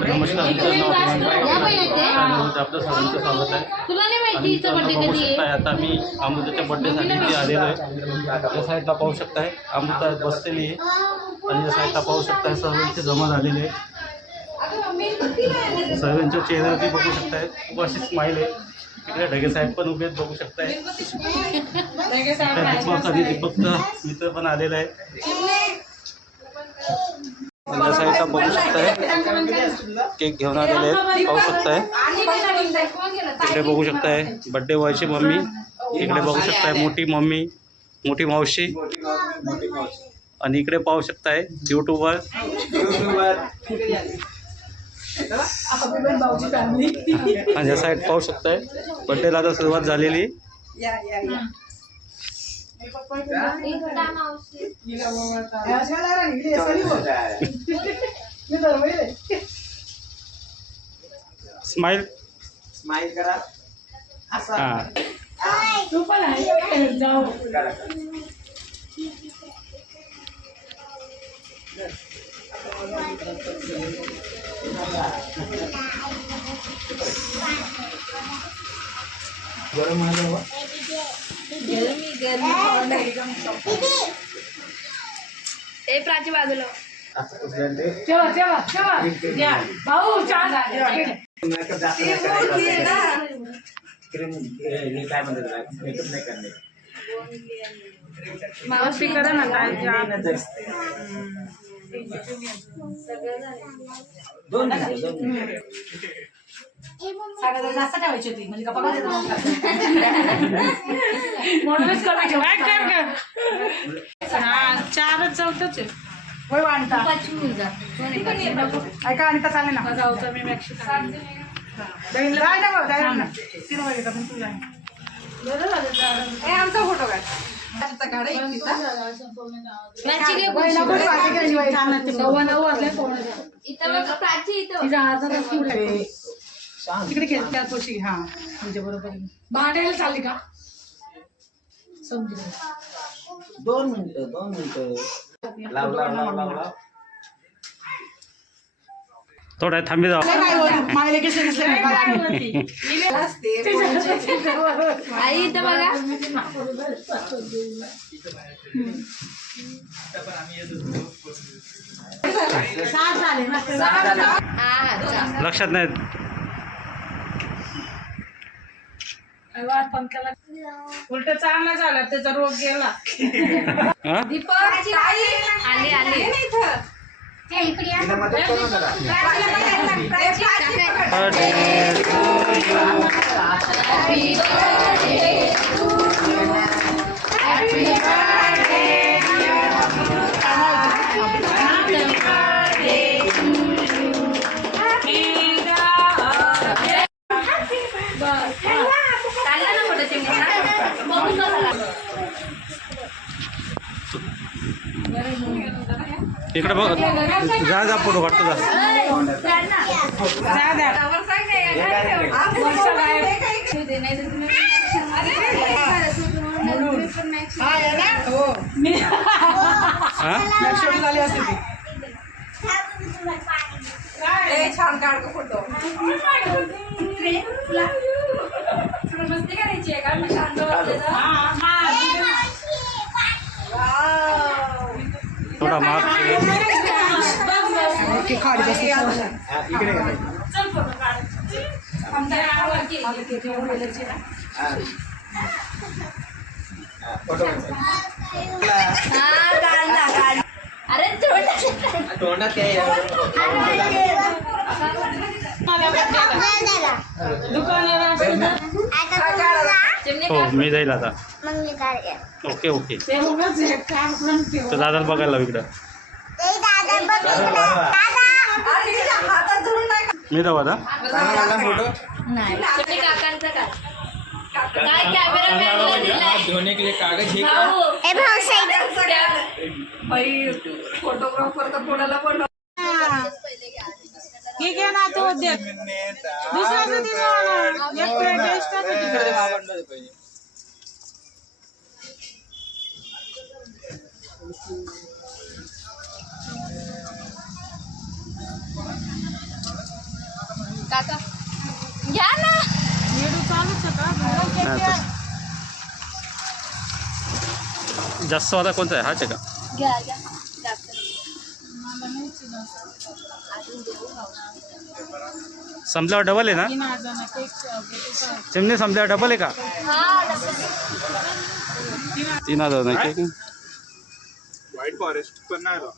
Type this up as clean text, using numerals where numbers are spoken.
नमस्कार मित्रांनो, आपलं सर्वांचं स्वागत आहे. बघू शकताय आता मी अमृताच्या बर्थडेसाठी इथे आलेलो आहे. या साईडला पाहू शकताय अमृता बसलेली आहे आणि या साईडला पाहू शकताय सर्वांचे जमा झालेले आहे. सर्वांच्या चेहऱ्यावरती बघू शकताय खूप अशी स्माईल आहे. इकडे ढगे साहेब पण उभे आहेत, बघू शकताय. दीपक आणि दीपकचा मित्र पण आलेला आहे. त्या साईडला बघू शकताय केक घेऊन आलेले आहेत, पाहू शकताय. इकडे बघू शकताय बर्थडे बॉयची मम्मी, इकडे बघू शकताय मोठी मम्मी, मोठी मावशी, आणि इकडे पाहू शकताय यूट्यूबर. आणि या साईड पाहू शकताय बर्थडेला आता सुरुवात झालेली. स्माइल स्माइल करा. हां तू पण आहे जाऊ. गरम आहे प्राची बाजूला भाऊ छान काय म्हणतात मेकअप नाही करणे. मावशी करा ना काय दोन जास्त ठेवायची होती म्हणजे गप्पा म्हणूनच कमी ठेवा. हा चारच चौथच आहे. होय वाणता ऐका आणि चालेल ना जाऊ मी मेक्सिकन आमचा फोटो काय तिकडे त्या थोशी. हा म्हणजे बरोबर भांडायला चालली का समजून. 2 मिनिटं लाव. थोडा थांबी जाऊ. आई इथं बघा. लक्षात नाही. उलट चांगला झाला त्याचा रोग गेला. दीपक आली आली. इकडे बघ जा फोटो काढतो जा. छान काढ फोटो. मस्ती करायची आहे का शांत थोडा मार्क अरे तोंडात हो मी जाईल आता. ओके ओके तर दादाला बघायला लाव इकडं. मी जाऊ आता. धोने के लिए कागज फोटोग्राफर तर कोणाला पण ठीक आहे ना तो देख दुसऱ्याचं दिलं एक प्लेट एक्स्ट्रा. नाही आता जास्त वाला कोणता आहे हाच आहे का घ्या घ्या जास्त संपल्यावर डबल आहे ना 3000 केक भेटू चिमणी संपल्यावर डबल आहे का हा डबल 3000 नाही केक व्हाईट फॉरेस्ट पण नाही आला